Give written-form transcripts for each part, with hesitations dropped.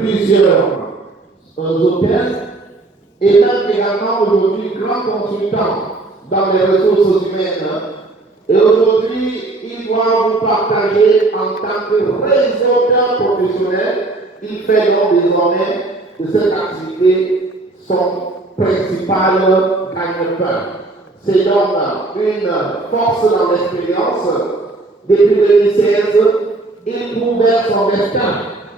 plusieurs hôtels et même également aujourd'hui grand consultant dans les ressources humaines. Et aujourd'hui, il doit vous partager en tant que réseauteur professionnel. Il fait donc désormais de cette activité son principal gagne-pain. C'est donc une force dans l'expérience. Depuis 2016, il trouvait son destin,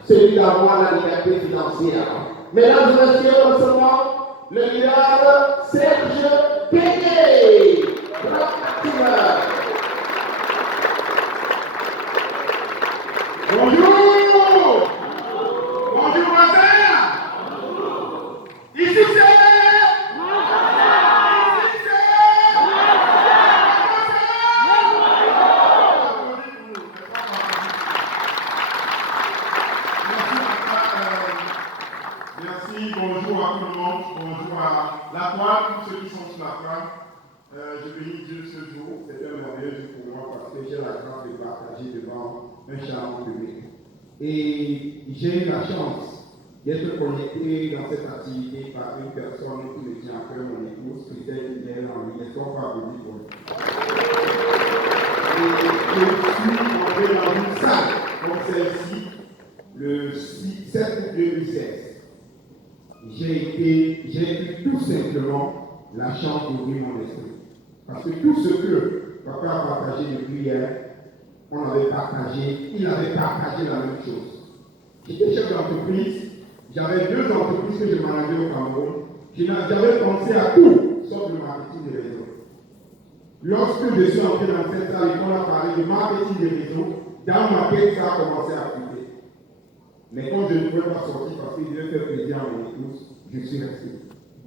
celui d'avoir la liberté financière. Mesdames et messieurs, recevons le leader Serge Pégué. Bonjour! Bonjour, voisin! Ici c'est... Merci, bonjour à tout le monde, bonjour à la toile, tous ceux qui sont sur la toile. Je bénis Dieu ce jour, c'est un merveilleux jour pour moi parce que j'ai la grâce de partager devant un charmant public. Et j'ai eu la chance d'être connecté dans cette activité par une personne qui me tient à cœur, mon épouse, Christelle Guilherme en ligne. Est-ce qu'on peut applaudir pour lui? Et je suis entré dans une salle comme celle-ci le 7 août 2016. J'ai eu tout simplement la chance d'ouvrir mon esprit. Parce que tout ce que papa a partagé depuis hier, on avait partagé, il avait partagé la même chose. J'étais chef d'entreprise, j'avais 2 entreprises que je manageais au Cameroun. J'avais pensé à tout, sauf le marketing des réseaux. Lorsque je suis entré dans cette salle et qu'on a parlé de marketing des réseaux, dans ma tête, ça a commencé à couper. Mais quand je ne pouvais pas sortir parce qu'il devait faire plaisir à mon épouse, je suis resté.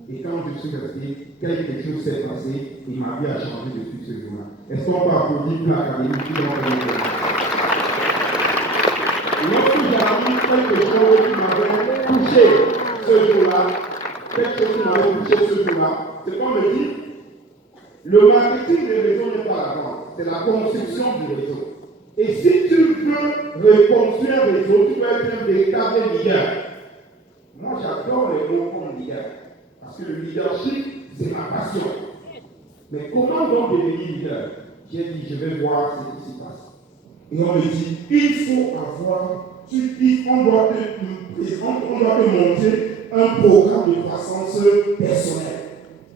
Et quand je suis resté, quelque chose s'est passé et ma vie a changé depuis ce jour-là. Est-ce qu'on peut applaudir pour l'académie qui l'ont fait? Lorsque j'ai appris quelque chose qui m'avait touché ce jour-là, c'est qu'on me dit, le marketing des réseaux n'est pas la vente, c'est la construction du réseau. Et si tu veux reconstruire un réseau, tu dois être un véritable leader. Moi, j'adore les mots comme leader. Parce que le leadership, c'est ma passion. Mais comment donc devenir leader? J'ai dit, je vais voir ce qui se passe. Et on me dit, il faut avoir, on doit te montrer un programme de croissance personnelle.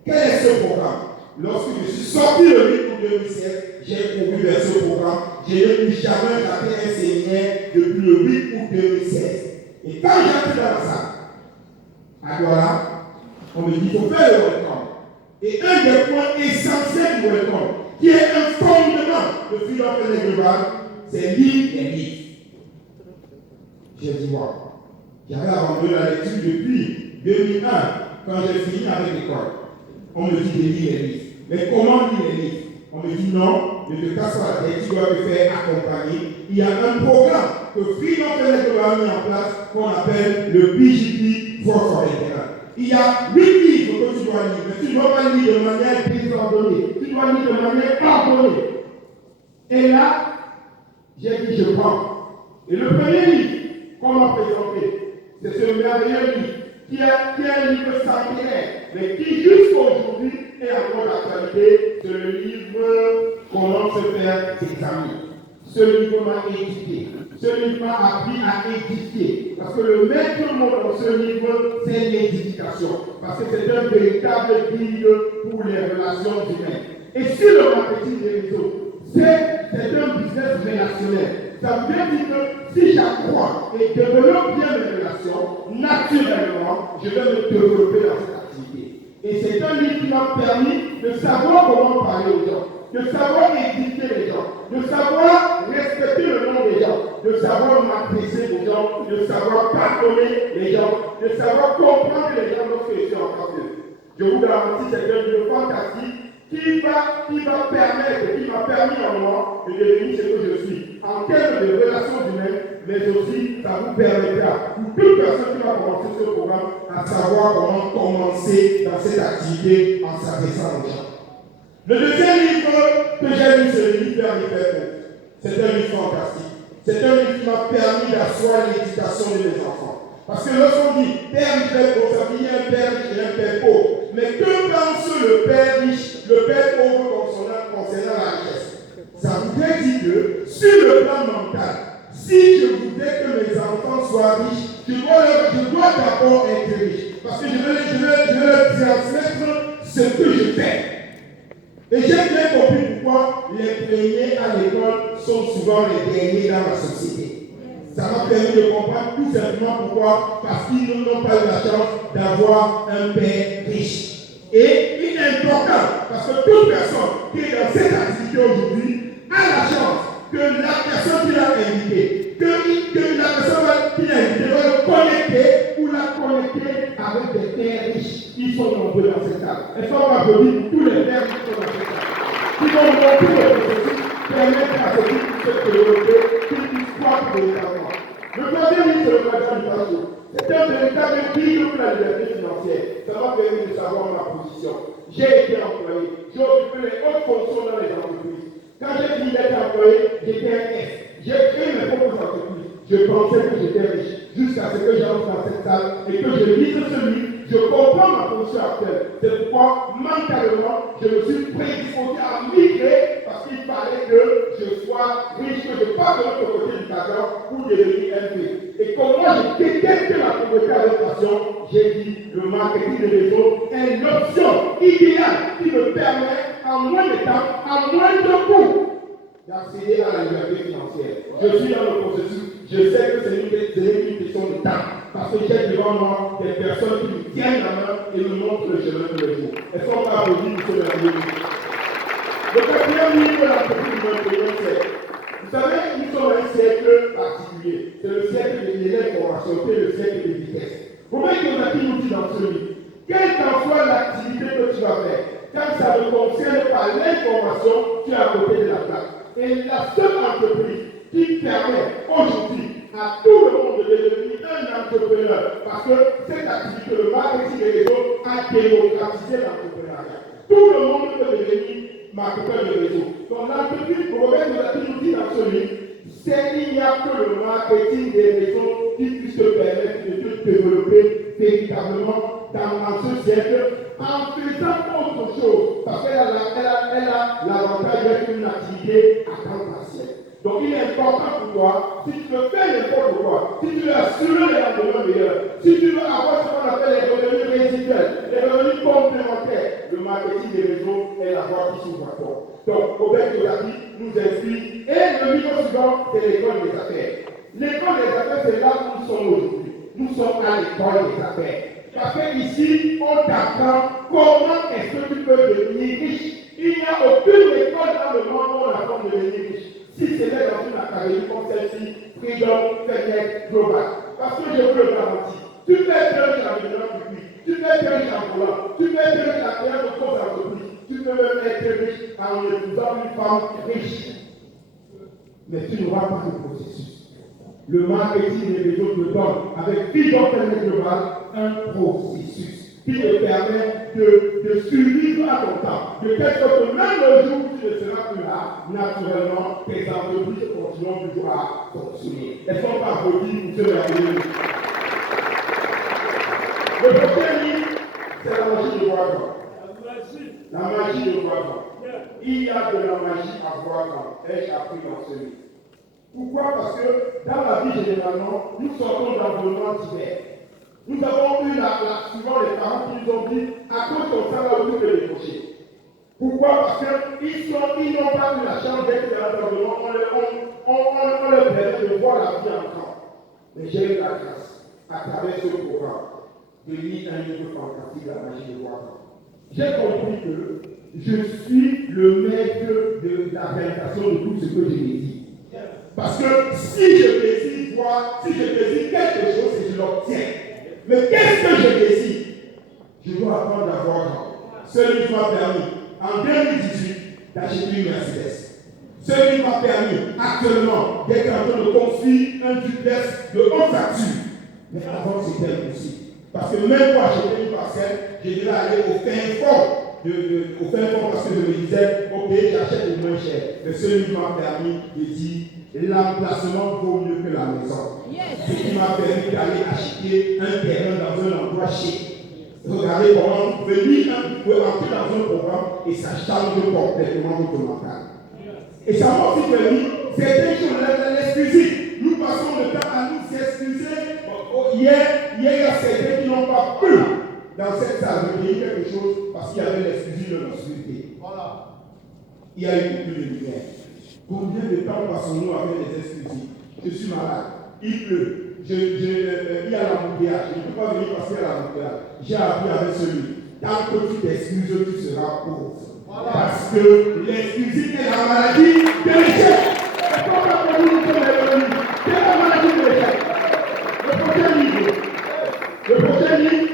Quel est ce programme? Lorsque je suis sorti le 8 août 2016, j'ai couru vers ce programme. Je n'ai plus jamais raté un séminaire depuis le 8 août 2016. Et quand j'entre dans la salle, à Douala, on me dit qu'il faut faire le welcome. Et un des points essentiels du welcome, qui est un fondement de Freedom Fellowship Global, c'est lire les livres. J'ai dit, wow. J'avais abandonné la lecture depuis 2001, quand j'ai fini avec l'école. On me dit de lire les livres. Mais comment lire les livres? On me dit non, ne te casse pas la tête, tu dois te faire accompagner. Il y a un programme que Freedom Fellowship Global a mis en place qu'on appelle le BJP for Interact. Il y a 8 livres que tu dois lire, mais tu ne dois pas lire de manière désordonnée, tu dois lire de manière ordonnée. Et là, j'ai dit je prends. Et le premier livre qu'on m'a présenté, c'est ce merveilleux livre qui est un livre centenaire, mais qui jusqu'aujourd'hui est encore d'actualité. C'est le livre Comment se faire ses amis. Ce livre m'a éduqué. Ce livre m'a appris à édifier. Parce que le maître mot dans ce livre, c'est l'édification. Parce que c'est un véritable guide pour les relations humaines. Et si le marketing des réseaux, c'est un business relationnel. Ça veut dire que si j'accrois et développe bien mes relations, naturellement, je vais me développer dans cette activité. Et c'est un livre qui m'a permis de savoir comment parler aux gens, de savoir éditer les gens, de savoir respecter le nom des gens, de savoir m'adresser aux gens, de savoir pardonner les gens, de savoir comprendre les gens lorsque je suis en face d'eux. Je vous garantis, c'est un livre fantastique qui m'a permis en moi de devenir ce que je suis, en termes de relations humaines, mais aussi ça vous permettra, pour toute personne qui va commencer ce programme, à savoir comment commencer dans cette activité en s'adressant aux gens. Le deuxième livre que j'ai lu, c'est le livre C'est un livre fantastique. C'est un livre qui m'a permis d'asseoir l'éducation de mes enfants. Parce que lorsqu'on dit père riche, père pauvre, ça veut dire un père riche et un père pauvre. Mais que pense le père riche, le père pauvre concernant la richesse? Ça voudrait dire que sur le plan mental, si je voudrais que mes enfants soient riches, je dois d'abord être riche. Parce que je vais leur transmettre ce que je fais. Et j'ai bien compris pourquoi les premiers à l'école sont souvent les derniers dans la société. Ça m'a permis de comprendre tout simplement pourquoi. Parce qu'ils n'ont pas eu la chance d'avoir un père riche. Et il est important, parce que toute personne qui est dans cette activité aujourd'hui a la chance que la personne qui l'a invité, que la personne qui l'a invité va le connecter ou la connecter avec des pères riches. Ils sont nombreux dans cette salle. Est-ce qu'on va applaudir tous les pères qui sont dans cette salle? Qui vont montrer le processus, permettre à ceux qui puissent se développer, qui puissent croître véritablement. Le troisième livre, c'est le quadrant du pasteur. C'est un véritable guide pour la liberté financière. Ça m'a permis de savoir ma position. J'ai été employé. J'ai occupé les hautes fonctions dans les entreprises. Quand j'ai fini d'être employé, j'étais un S. J'ai créé mes propres entreprises. Je pensais que j'étais riche. Jusqu'à ce que j'entre dans cette salle et que je lise ce livre, je comprends ma position actuelle. C'est pourquoi, mentalement, je me suis prédisposé à migrer parce qu'il fallait que je sois riche, que je parte de l'autre côté du cadre pour devenir MP. Et comme moi, je déteste la pauvreté avec passion, j'ai dit le marketing des réseaux est l'option idéale qui me permet, en moins de temps, en moins de coûts, d'accéder à la liberté financière. Je suis dans le processus. Je sais que c'est une question de temps. Parce que j'ai devant moi des personnes qui me tiennent la main et me montrent le chemin tous les jours. Est-ce qu'on va applaudir M. Merveilleux? Le quatrième livre de l'entreprise, c'est, vous savez, nous sommes un siècle particulier. C'est le siècle de l'information, c'est le siècle de vitesse. Romain Kiyosaki nous dit dans ce livre, quelle qu'en soit l'activité que tu vas faire, quand ça ne concerne pas l'information, tu es à côté de la plaque. Et la seule entreprise qui permet aujourd'hui à tout le monde de devenir un entrepreneur, parce que cette activité, le marketing des réseaux, a démocratisé l'entrepreneuriat. Tout le monde peut devenir marketeur de réseau. Donc l'entreprise, Robert nous dit dans ce livre, il n'y a que le marketing des réseaux qui puisse te permettre de te développer véritablement dans ce siècle en faisant autre chose. Parce qu'elle a l'avantage d'être une activité à temps partiel. Donc il est important pour toi, si tu veux faire n'importe quoi, si tu veux assurer les rendements meilleurs, si tu veux avoir ce qu'on appelle les revenus résiduels, les revenus complémentaires, le marketing des réseaux est la voie qui s'ouvre à toi. Donc Robert Kiyosaki nous inspire. Et le niveau suivant, c'est l'école des affaires. L'école des affaires, c'est là où nous sommes aujourd'hui. Nous sommes à l'école des affaires. Parce qu'ici, on t'apprend comment est-ce que tu peux devenir riche. Il n'y a aucune école dans le monde où on apprend de devenir riche. Si c'est dans une académie comme celle-ci, Freedom Fintech Global. Parce que je vous le garantis, tu peux être riche en devenant public, tu peux être riche en volant, tu peux être riche en créant de grosses entreprises, tu peux même être riche en épousant une femme riche. Mais tu n'auras pas de processus. Le marketing des réseaux te donne, avec Freedom Fintech Global, un processus qui te permet de survivre à ton temps. De telle sorte que même le jour où tu ne seras plus là, naturellement, tes entreprises continueront toujours à fonctionner. Est-ce qu'on va applaudir pour ce merveilleux? Le prochain livre, c'est la magie de voir grand. La magie de voir grand. Il y a de la magie à voir grand. Ai-je appris dans ce livre? Pourquoi? Parce que dans la vie, généralement, nous sortons d'environnements divers. Nous avons eu souvent les parents qui nous ont dit à cause de ça, là où tu peux décrocher. Pourquoi? Parce qu'ils n'ont pas eu la chance d'être dans l'environnement, on leur permet de voir la vie en grand. Mais j'ai eu la grâce, à travers ce programme, de lire un livre fantastique, La magie de voir. J'ai compris que je suis le maître de la réalisation de tout ce que je désire. Parce que si je désire voir, si je désire quelque chose, c'est que je l'obtiens. Mais qu'est-ce que je désire? Je dois apprendre à voir grand. Ce livre m'a permis, en 2018, d'acheter une Mercedes. Ce livre m'a permis, actuellement, d'être en train de construire un duplex de haute facture. Mais avant, c'était impossible. Parce que même pour acheter une parcelle, je devais aller au fin fond au fin fond parce que je me disais, ok, j'achète au moins cher. Mais ce livre m'a permis de dire, l'emplacement vaut mieux que la maison. Ce qui m'a permis d'aller acheter un terrain dans un endroit chic. Regardez comment vous pouvez entrer dans un programme et ça change complètement votre mental. Et ça m'a aussi permis, certaines choses, l'excuser. Nous passons le temps à nous excuser. Hier, il y a certains qui n'ont pas pu dans cette salle de payer quelque chose parce qu'il y avait l'excuse de l'obscurité. Voilà. Il y a eu beaucoup de lumière. Combien de temps passons-nous avec les excuses? Je suis malade, il pleut. Il y a l'embouteillage, je ne peux pas venir parce qu'il y a l'embouteillage. J'ai appris avec celui. Tant que tu t'excuses, tu seras pauvre. Voilà. Parce que l'excuse est la maladie de l'échec. C'est comme la maladie de l'échec. C'est la maladie de l'échec. Le prochain livre,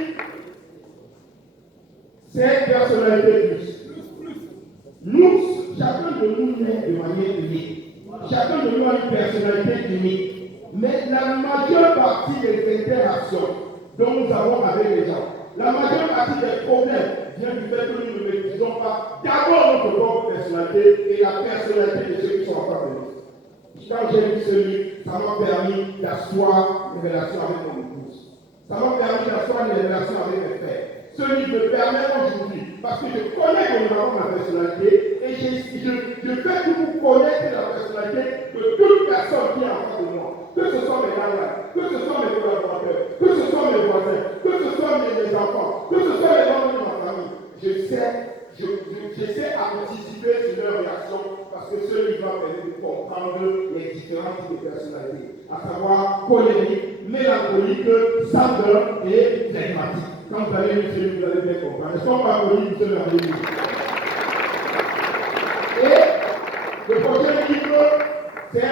c'est personnalité plus. Nous, chacun de nous naît de manière unique. Chacun de nous a une personnalité unique. Mais la majeure partie des interactions dont nous avons avec les gens, la majeure partie des problèmes vient du fait que nous ne maîtrisons pas d'abord notre propre personnalité et la personnalité de ceux qui sont en face de nous. Quand j'ai lu ce livre, ça m'a permis d'asseoir une relation avec mon épouse. Ça m'a permis d'asseoir une relation avec mes frères. Ce livre me permet aujourd'hui, parce que je connais vraiment ma personnalité et je fais pour vous connaître la personnalité de toute personne qui est en face de moi. Que ce soit mes camarades, que ce soit mes collaborateurs, que ce soit mes voisins, que ce soit mes enfants, que ce soit les membres de ma famille. J'essaie d'anticiper sur leurs réactions parce que ce livre va permettre de comprendre les différents types de personnalités, à savoir colérique, mélancolique, saveur et flegmatique. Quand vous allez lire ce livre, vous allez bien comprendre. Est-ce qu'on va lire ce livre? Et le prochain livre, c'est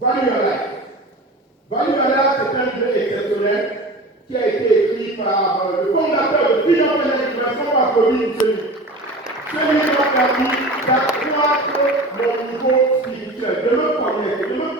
Value Your Life. Value Your Life, c'est un livre exceptionnel qui a été écrit par le fondateur de Freedom Energy. Est-ce qu'on va lire ce livre? Ce livre m'a permis d'accroître mon niveau spirituel, de me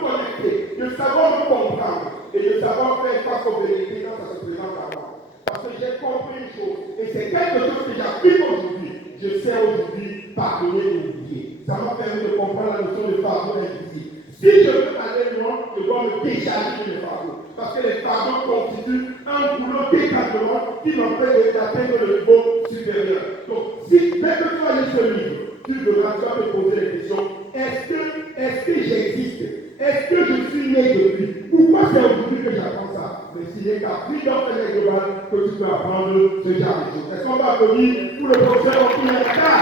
connecter, de savoir me comprendre et de savoir faire face aux vérités quand ça se présente à moi. Parce que j'ai compris une chose, et c'est quelque chose que j'applique aujourd'hui. Je sais aujourd'hui pardonner et oublier. Ça m'a permis de comprendre la notion de pardon invisible. Si je veux aller loin, je dois me décharger de mes fardeaux. Parce que les fardeaux constituent un boulot d'éclatement qui m'empêche d'atteindre le niveau supérieur. Donc, si dès que tu vas lire ce livre, tu vas te poser la question, est-ce que j'existe? Est-ce que je suis né depuis? Pourquoi c'est aujourd'hui que j'apprends ça? Mais s'il n'est qu'à Freedom Energy Global que tu peux apprendre ce genre de choses. Est-ce qu'on va applaudir pour le professeur Okinaka?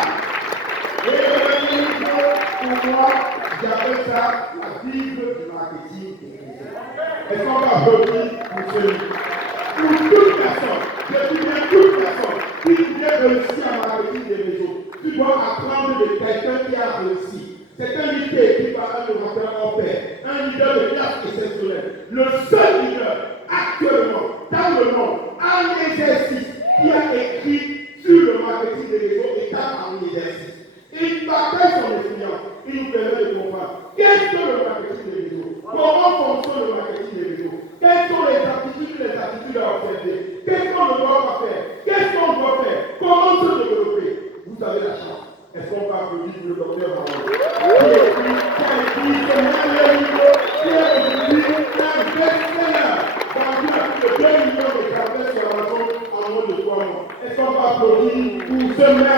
Et le livre, pour moi, j'appelle ça la Bible du marketing. Est-ce qu'on va applaudir pour ce livre? Pour toute personne, je dis bien toute personne qui vient réussir à marketing des réseaux, tu dois apprendre de quelqu'un qui a réussi. C'est un leader qui est écrit par un orateur hors pair, un leader de classe exceptionnelle. Le seul leader actuellement dans le monde en exercice qui a écrit sur le marketing des réseaux est en exercice. Il partage son expérience, il nous permet de comprendre qu'est-ce que le marketing des réseaux, comment fonctionne le marketing des réseaux, quelles sont les attitudes à observer, qu'est-ce qu'on ne doit pas faire, qu'est-ce qu'on doit faire, comment se développer. Vous avez la chance. Est-ce qu'on va applaudir le docteur Marron? Qui a écrit ce même livre, qui a écrit un best-seller, vendu à plus de 2 millions de exemplaires sur Amazon en moins de 3 mois. Est-ce qu'on va applaudir pour ce même